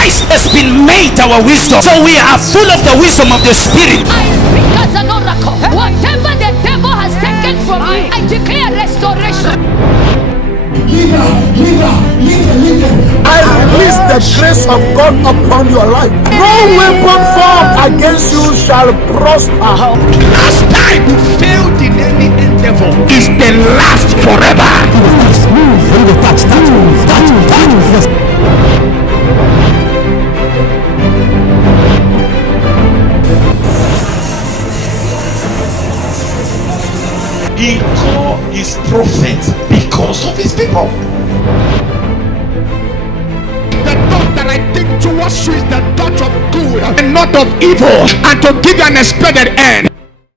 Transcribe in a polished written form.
Christ has been made our wisdom. So we are full of the wisdom of the Spirit. I speak as an oracle. Whatever the devil has taken from me, I declare restoration. I release the grace of God upon your life. No weapon formed against you shall prosper. Last time you failed in any endeavor is the last forever. He called his prophets because of his people. The thought that I think towards you is the thought of good And not of evil, and to give you an expected end.